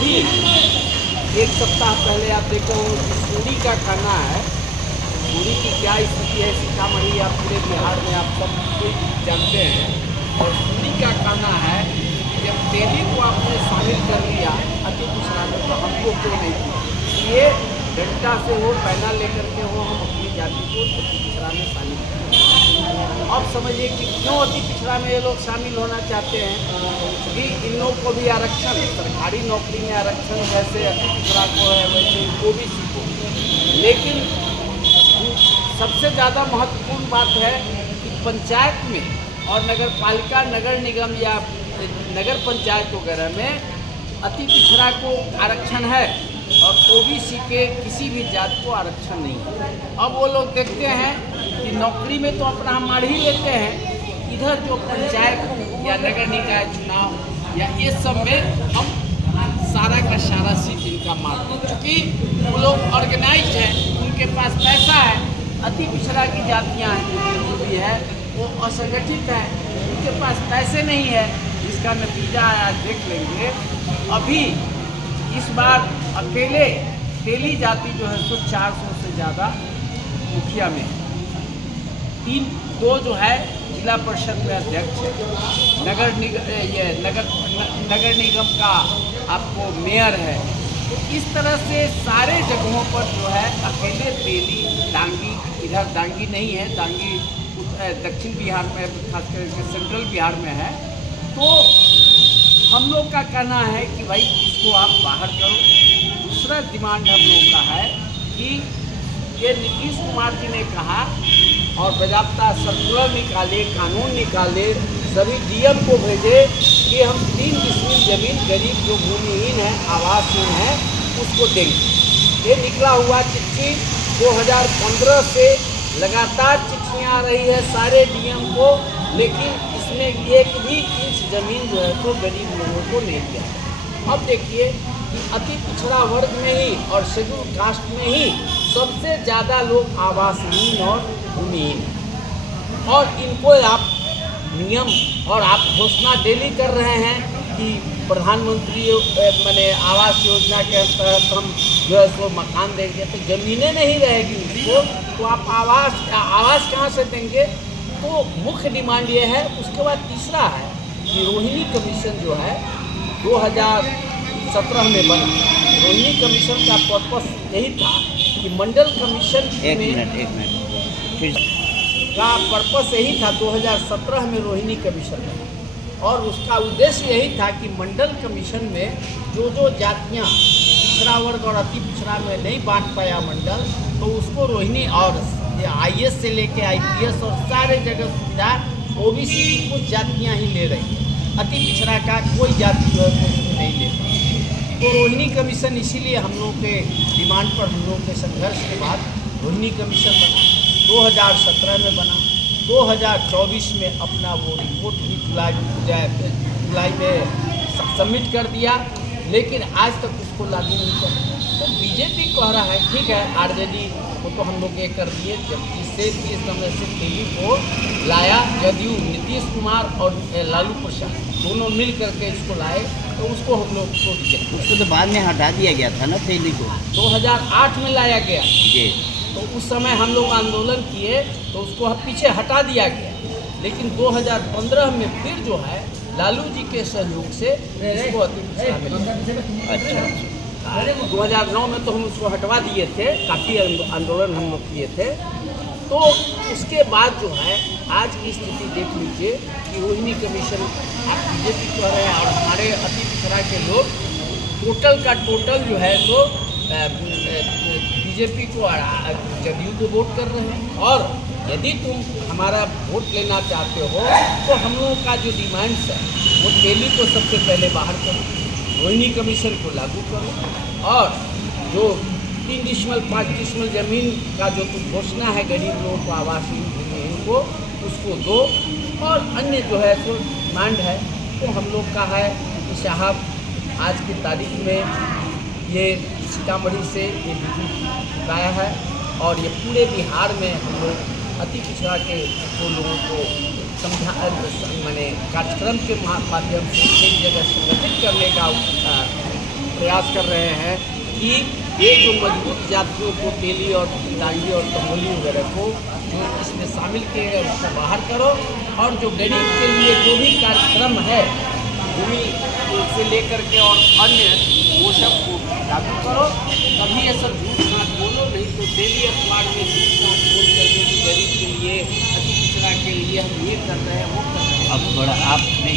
अभी एक सप्ताह पहले आप देखो सूरी का खाना है, सूरी की क्या स्थिति है सीतामढ़ी या पूरे बिहार में आप सब कोई जानते हैं। और सूरी का खाना है, जब तेली को आपने शामिल कर लिया अति पिछड़ा में, तो हमको क्यों नहीं किया? ये डंडा से हो, पैना लेकर के हो, हम अपनी जाति को अति पिछड़ा में शामिल करें। अब समझिए कि क्यों अति पिछड़ा में ये लोग शामिल होना चाहते हैं कि इन लोग को भी आरक्षण, सरकारी नौकरी में आरक्षण जैसे अति पिछड़ा को है वैसे ओबीसी को। लेकिन सबसे ज़्यादा महत्वपूर्ण बात है कि पंचायत में और नगर पालिका, नगर निगम या नगर पंचायत वगैरह में अति पिछड़ा को आरक्षण है और ओबीसी के किसी भी जात को आरक्षण नहीं है। अब वो लोग देखते हैं कि नौकरी में तो अपना हम मार ही लेते हैं, इधर जो पंचायत या नगर निकाय चुनाव या ये सब में हम सारा का सारा सीट इनका मारते हैं। क्योंकि वो लोग ऑर्गेनाइज हैं, उनके पास पैसा है। अति पिछड़ा की जातियाँ जो भी है वो असंगठित है, उनके पास पैसे नहीं है। इसका नतीजा आज देख लेंगे। अभी इस बार अकेले तेली जाति जो है सो 400 से ज़्यादा मुखिया में है। 2 जो है जिला परिषद में अध्यक्ष है, नगर निगम का आपको मेयर है। तो इस तरह से सारे जगहों पर जो है अकेले तेली, डांगी, इधर डांगी नहीं है, डांगी दक्षिण बिहार में, खास करके सेंट्रल बिहार में है। तो हम लोग का कहना है कि भाई इसको आप बाहर करो। दूसरा डिमांड हम लोग का है कि ये नीतीश कुमार जी ने कहा और बाज़ाब्ता सर्कुलर निकाले, कानून निकाले, सभी डीएम को भेजे कि हम 3 डिसमिल जमीन गरीब जो भूमिहीन है, आवासहीन है, उसको देंगे। ये निकला हुआ चिट्ठी 2015 से लगातार चिट्ठियाँ आ रही है सारे डीएम को, लेकिन इसमें एक भी इंच ज़मीन जो है तो गरीब लोगों को नहीं दिया। अब देखिए कि अति पिछड़ा वर्ग में ही और शेड्यूल कास्ट में ही सबसे ज़्यादा लोग आवासहीन और भूमिहीन हैं। और इनको आप नियम और आप घोषणा डेली कर रहे हैं कि प्रधानमंत्री मैंने आवास योजना के तहत हम जो है सो मकान देंगे, तो ज़मीनें नहीं रहेगी उसको, तो आप आवास कहाँ से देंगे? तो मुख्य डिमांड ये है। उसके बाद तीसरा है कि रोहिणी कमीशन जो है 2017 में बना। रोहिणी कमीशन का पर्पस यही था कि मंडल कमीशन का पर्पस यही था 2017 में रोहिणी कमीशन बना, और उसका उद्देश्य यही था कि मंडल कमीशन में जो जातियाँ पिछड़ा वर्ग और अति पिछड़ा में नहीं बांट पाया मंडल, तो उसको रोहिणी और आईएएस से लेके आईपीएस और सारे जगह सुविधा ओबीसी की कुछ जातियाँ ही ले रही है, अति पिछड़ा का कोई जाति जो है उसको नहीं ले रही। तो रोहिणी कमीशन इसीलिए हम लोग के डिमांड पर, हम लोग के संघर्ष के बाद रोहिणी कमीशन बना। 2017 में बना, 2024 में अपना वो रिपोर्ट भी जुलाई में सबमिट कर दिया, लेकिन आज तक उसको लागू नहीं कर। तो बीजेपी कह रहा है ठीक है, आरजेडी को तो हम लोग ये कर दिए, जब इससे इस समय से तेली को लाया जदयू, नीतीश कुमार और लालू प्रसाद दोनों मिल करके इसको लाए, तो उसको हम लोग उसको तो बाद में हटा दिया गया था ना तेली को, 2008 में लाया गया जी। तो उस समय हम लोग आंदोलन किए तो उसको पीछे हटा दिया गया। लेकिन 2015 में फिर जो है लालू जी के सहयोग से इसको अति पिछड़ा में अच्छा 2009 में तो हम उसको हटवा दिए थे, काफ़ी आंदोलन हम लोग किए थे। तो उसके बाद जो है आज की स्थिति देख लीजिए कि रोहिणी कमीशन आप बीजेपी कह रहे हैं और हमारे अति पिछड़ा के लोग टोटल का टोटल जो है तो बीजेपी को, जदयू को वोट कर रहे हैं। और यदि तुम हमारा वोट लेना चाहते हो तो हम लोगों का जो डिमांड्स है वो तेली को सबसे पहले बाहर करो, रोहिणी कमीशन को लागू करो, और जो 3 डिसमिल 5 डिसमिल ज़मीन का जो घोषणा है गरीब लोगों को, आवासीय भूमिहीन को, उसको दो। और अन्य जो है सो डिमांड है तो हम लोग का है कि साहब आज की तारीख में ये सीतामढ़ी से ये बिजली चुकाया है और ये पूरे बिहार में हम लोग अति पिछड़ा के जो लोगों को मैंने कार्यक्रम के माध्यम से एक जगह संगठित करने का प्रयास कर रहे हैं कि ये जो मजबूत जातियों को तेली और डांगी और तमोली वगैरह को जो इसमें शामिल किए गए उसको बाहर करो, और जो गरीब के लिए जो भी कार्यक्रम है भूमि से लेकर के और अन्य वो सब को लागू करो, तभी ये सब झूठ साथ बोलो। नहीं तो डेली अखबार में झूठ साथ बोल करके कि गरीब के लिए, अति पिछड़ा के लिए हम ये कर रहे हैं वो कर रहे हैं। अब थोड़ा आपने